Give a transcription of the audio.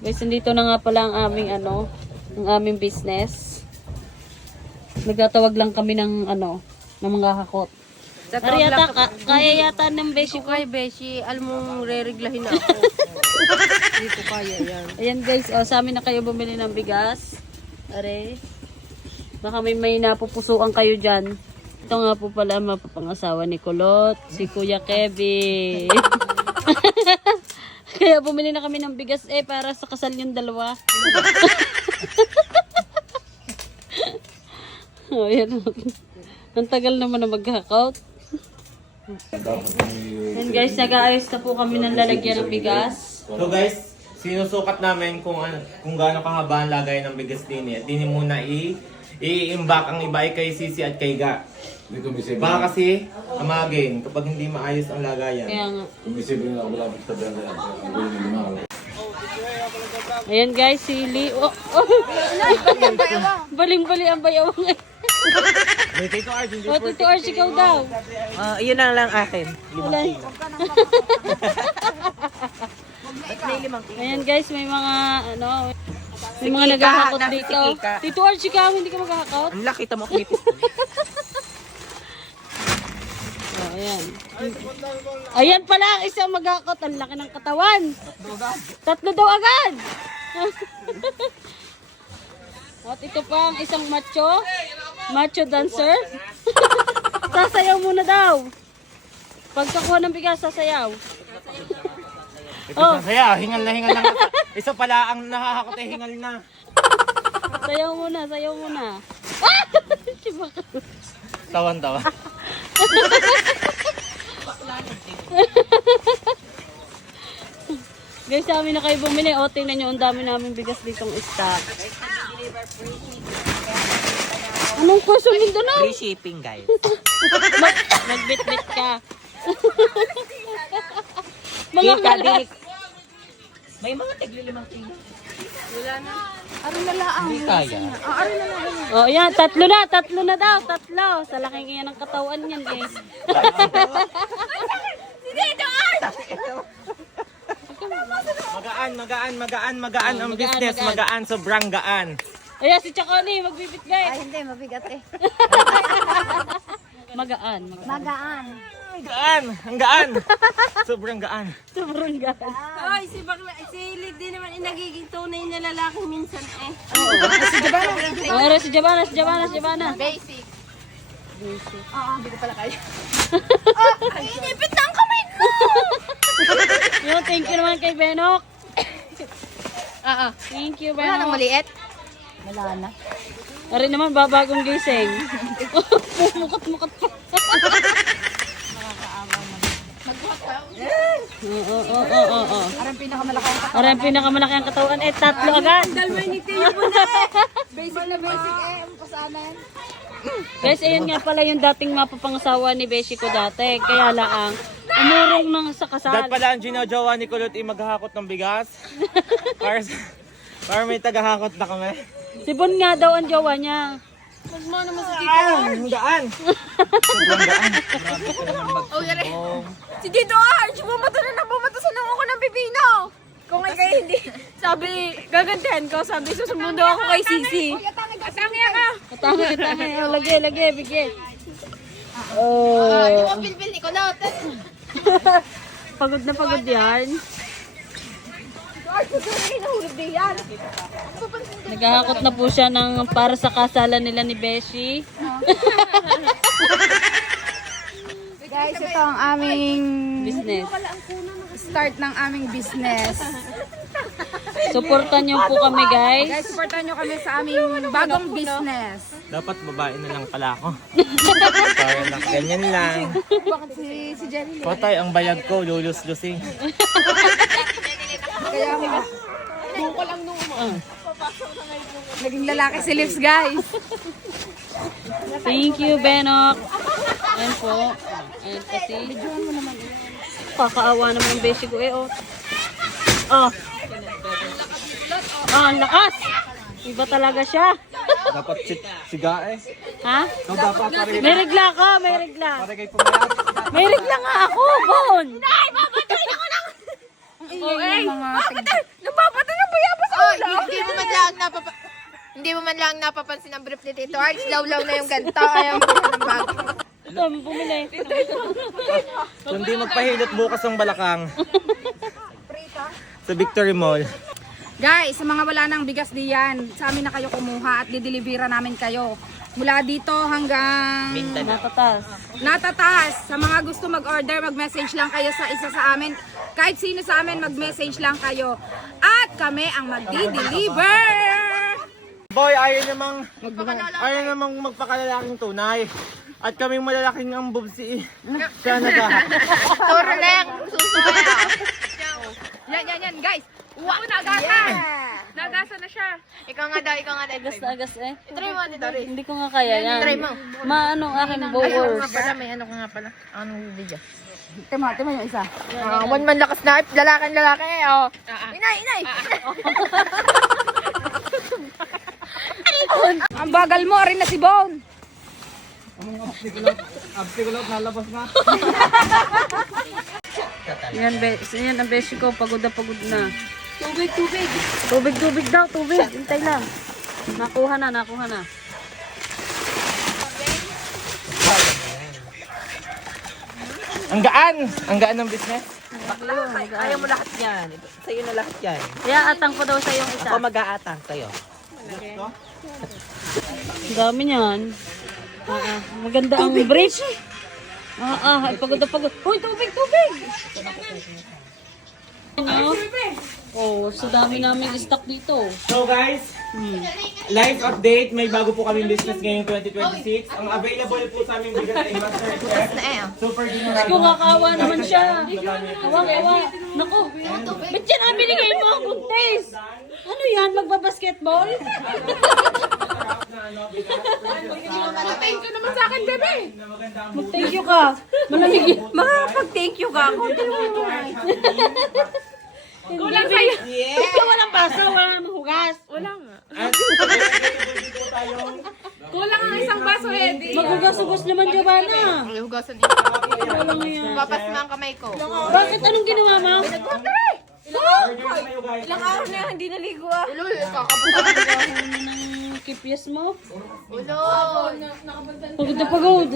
Guys, nandito na nga pala ang aming ang aming business. Nagtatawag lang kami ng ng mga hakot. Ari yata, kaya yata ng beshi ko. Kaya beshi, alam mong re-reglahin na ako. Hindi ko kaya yan. Ayan guys, sa amin na kayo bumili ng bigas. Are. Baka may napupusuan kayo dyan. Ito nga po pala mapapangasawa ni Kulot, si Kuya Kevin. Kaya bumili na kami ng bigas para sa kasal yung dalawa. Oh, yan. Ang tagal naman na mag-hackout. And guys, nag-aayos na po kami ng lalagyan ng bigas. So guys, sinusukat namin kung gaano kahaba ang lagay ng bigas din eh. Dini muna i-imbak ang iba ay kay Sisi at kay Ga. Baka kasi amagin kapag hindi maayos ang lagayan. Kaya nga. Ayan guys, sili. Oh. Baling-bali ang bayawang. Tito Arch, ikaw daw. Yun na lang akin. Ayan guys, may mga may mga naghahakot dito. Tito Arch, ikaw hindi ka maghahakot? Ang laki, tamo kinipis. Ayan. Ayan pala ang isang maghahakot. Ang laki ng katawan. Tatlo daw agad. At ito pa ang isang macho dancer. Sasayaw muna daw. Pagkakuha ng bigas, sasayaw. Ito sasaya, hingal na hingal lang. Isa pala ang nakahakot ay hingal na. Sayaw muna, sayaw muna. Tawan-tawa. Guys, sa amin na kayo bumili. O, tingnan nyo, ang dami namin bigas ditong stock. Anong question nito na? Free shipping, guys. Nagbit-bit ka. Mga halas. May mga tigli-5 kilo. Aron na lang. Hindi kaya. Aron na lang. O, yan. Tatlo na daw. Tatlo. Sa laking iyan ng katawan yan, guys. Magaan ang business, magaan, sobrang gaan. Ayan, si Chaconi, magbibit, guys. Ay, hindi. Mabigat eh. Magaan. Magaan. Ang gaan. Sobrang gaan. Sobrang gaan. Ay, si Lid din naman nagiging tunay na lalaki minsan eh. O, si Jabana. Basic. Oo, hindi ko pala kaya. Ay, inipit na ang kamay ko! Yun, thank you naman kay Benok. Thank you, Wala nang Benok. maliit? Wala na. Ari naman, babagong gising. Mukat-mukat pa. Oo. Aron pinakamalaki ang Ari ang pinakamalaki ang katawan. Tatlo agad. basic na basic eh. Ang pasana yan. Guys, ayun nga pala yung dating mapapangasawa ni Beshi ko dati. Kaya lang, umurong nang sa kasal. Dahil pala ang ginajowa ni Kulot ay maghahakot ng bigas. Para may tagahakot na kami. Si Bon nga daw ang jowa niya. Ang gaan. Sobrang gaan. Oh, yari. Si Dito Arch, bumata sa nang ako ng pipino. Kung ay kayo hindi. Sabi, gagantihan ko. Sabi, susundo ako kay Sisi. Atangya ka. Tangi. Oh, lagi, bigay. Ano mo pilpil ni Kulot? Pagod na pagod yan. Arch, kung doon nahulog din yan. Naghahakot na po siya ng para sa kasalan nila ni Beshi. Guys, ito ang aming Business. start ng aming business. Supportan niyo po kami, guys. Guys, supportan nyo kami sa aming bagong business. Dapat babae na lang pala ako. Para lang, ganyan lang. Bakit si Jenny? Potay, ang bayag ko, lulus-lusing. Kaya nga. Naging lalaki si Lips, guys. Thank you, Benok. Ayan po. Ayan po si... Kakaawa naman yung beshi ko ang lakas! Iba talaga siya. Dapat siga eh. Ha? So dapat pare May regla ka, may regla. kay pumayat. May regla nga ako, Bon! Ang ingay ng mga... Napapatay ng bayab hindi mo man lang napapansin ang brief ni Tito Arch. Law-law na yung ganito. Ayaw mo ng bag. Ito, may bumili. Kundi magpahilot bukas ng balakang. Sa Victory Mall. Guys, sa mga wala ng bigas diyan, sa amin na kayo kumuha at didelivera namin kayo. Mula dito hanggang Natatas. Natataas. Sa mga gusto mag-order, mag-message lang kayo sa isa sa amin. Kahit sino sa amin, mag-message lang kayo. At kami ang magdi-deliver! Boy, ayaw namang magpakalalaking tunay. At kaming malalaking ang bubsi. Kaya Turo na yung susuya. Yan, guys. Wow, nagasa! Nagasa na siya. Ikaw nga daw. Agas na agas eh. Try mo, Tito Arch. Hindi ko nga kaya yan. Try mo. Maano ang aking Ayaw bowers. nga pala, may ano ka nga pala. Anong video? Tima yung isa. One man lakas na, lalaki oh. Inay! Ang bagal mo, rin na si Bone. Yan, yan ang beshi ko. Pagod na. Tubig daw, tubig. Hintay lang. Nakuha na. Ang gaan ng business. Ayaw mo lahat yan. Sa'yo na lahat yan. Kaya atang ko daw sa yung isa. Ako mag-aatang sa'yo. Ang dami niyan. Maganda ang brief. Ay, pagod. Uy, tubig! Ano? Oh, so dami namin stock dito. So guys, live update. May bago po kaming business ngayong 2026. Ang available po sa aming bigas ay Master Chef. Super Junior. Kung kakawa naman siya. Kawa. Naku, ba't yan ang binigay mo? Buntis! Ano yan? Magbabasketball? Thank you naman sa akin, bebe. Mag-thank you ka. Malamig yan. Makakapag-thank you ka ako. Kulang sa'yo. Ikaw walang baso, walang hugas. At available din po tayo. Kulang ang isang baso, Eddie. Maghugas-hugas naman, Giovanna. Ay, hugasan dito. Walang yan. Papas mo ang kamay ko. Bakit? Anong ginawa mo? Order na kayo guys. Ilang araw na yan, hindi naligo ah. Ulol, kakabuka. Ng kipyas mo? Ulol. Pagod na pagod.